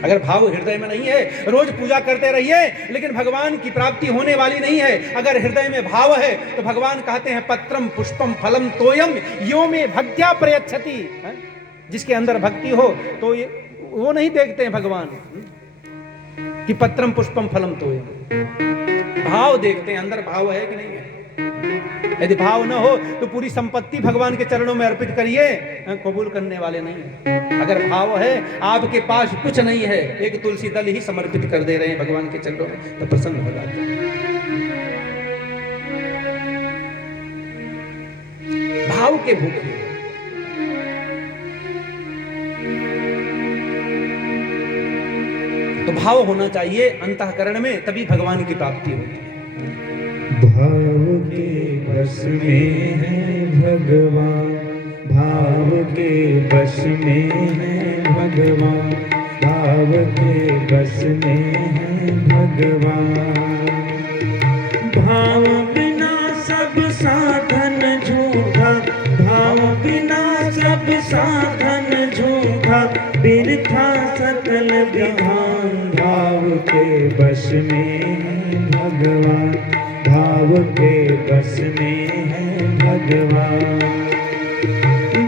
अगर भाव हृदय में नहीं है, रोज पूजा करते रहिए लेकिन भगवान की प्राप्ति होने वाली नहीं है। अगर हृदय में भाव है तो भगवान कहते हैं पत्रम पुष्पम फलम तोयम यो में भक्त्या प्रयच्छति। जिसके अंदर भक्ति हो तो ये वो नहीं देखते हैं भगवान कि पत्रम पुष्पम फलम तोयम, भाव देखते हैं अंदर भाव है कि नहीं है। यदि भाव न हो तो पूरी संपत्ति भगवान के चरणों में अर्पित करिए, कबूल करने वाले नहीं है। अगर भाव है आपके पास कुछ नहीं है, एक तुलसी दल ही समर्पित कर दे रहे हैं भगवान के चरणों में, तो प्रसन्न हो जाते हैं। भाव के भूखे तो भाव होना चाहिए अंतःकरण में, तभी भगवान की प्राप्ति होती है। भाव के बस में है भगवान, भाव के बस में है भगवान, भाव के बस में है भगवान। भाव बिना सब साधन झूठा, भाव बिना सब साधन झूठा, बिरथा सकल विधान। भाव के बस में है भगवान, भाव के बस में है भगवान।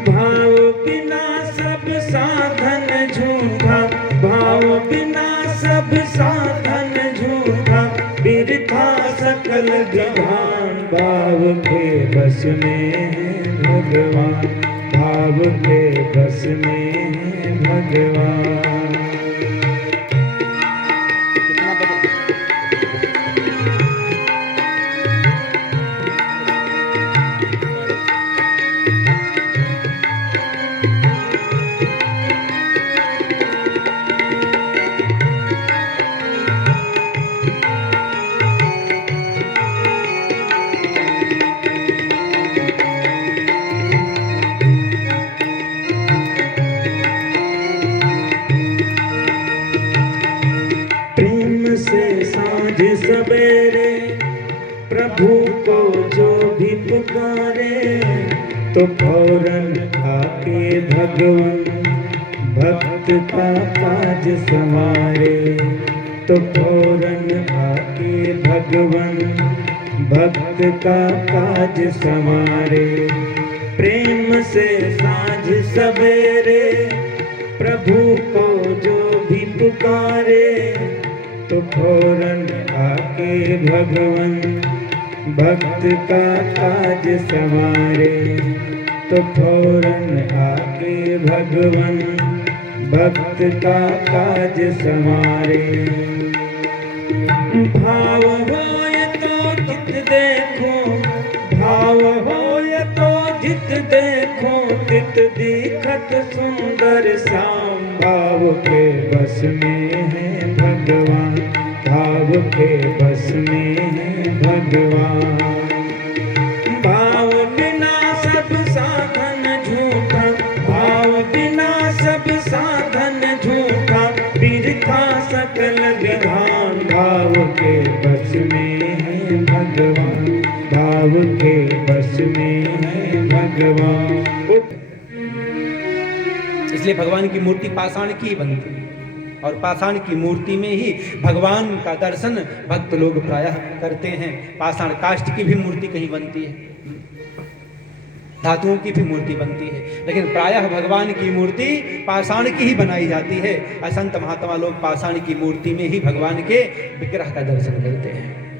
भाव बिना सब साधन झूठा, भाव बिना सब साधन झूठा, बिरथा सकल जहान। भाव के बस में है भगवान, भाव के बस में है भगवान। सवेरे प्रभु को जो भी पुकारे, तो फौरन आके भगवान भक्त का काज संवारे। तो फौरन आके भगवान भक्त का काज संवारे। प्रेम से साँझ सवेरे प्रभु को जो भी पुकारे, तो फौरन आके भगवान भक्त का काज संवारे। तो फौरन आके भगवान भक्त का काज संवारे। भाव होए तो जित देखो, भाव होए तो जित देखो, तित दिखत सुंदर श्याम। भाव के बस में है भगवान, भाव के बस में है भगवान। भाव बिना सब साधन झूठा, भाव बिना सब साधन झूठा, बिरथा सकल विधान। भाव के बस में है भगवान, भाव के बस में है भगवान। इसलिए भगवान की मूर्ति पाषाण की बनती है, और पाषाण की मूर्ति में ही भगवान का दर्शन भक्त लोग प्रायः करते हैं। पाषाण काष्ठ की भी मूर्ति कहीं बनती है, धातुओं की भी मूर्ति बनती है, लेकिन प्रायः भगवान की मूर्ति पाषाण की ही बनाई जाती है। असंत महात्मा लोग पाषाण की मूर्ति में ही भगवान के विग्रह का दर्शन करते हैं।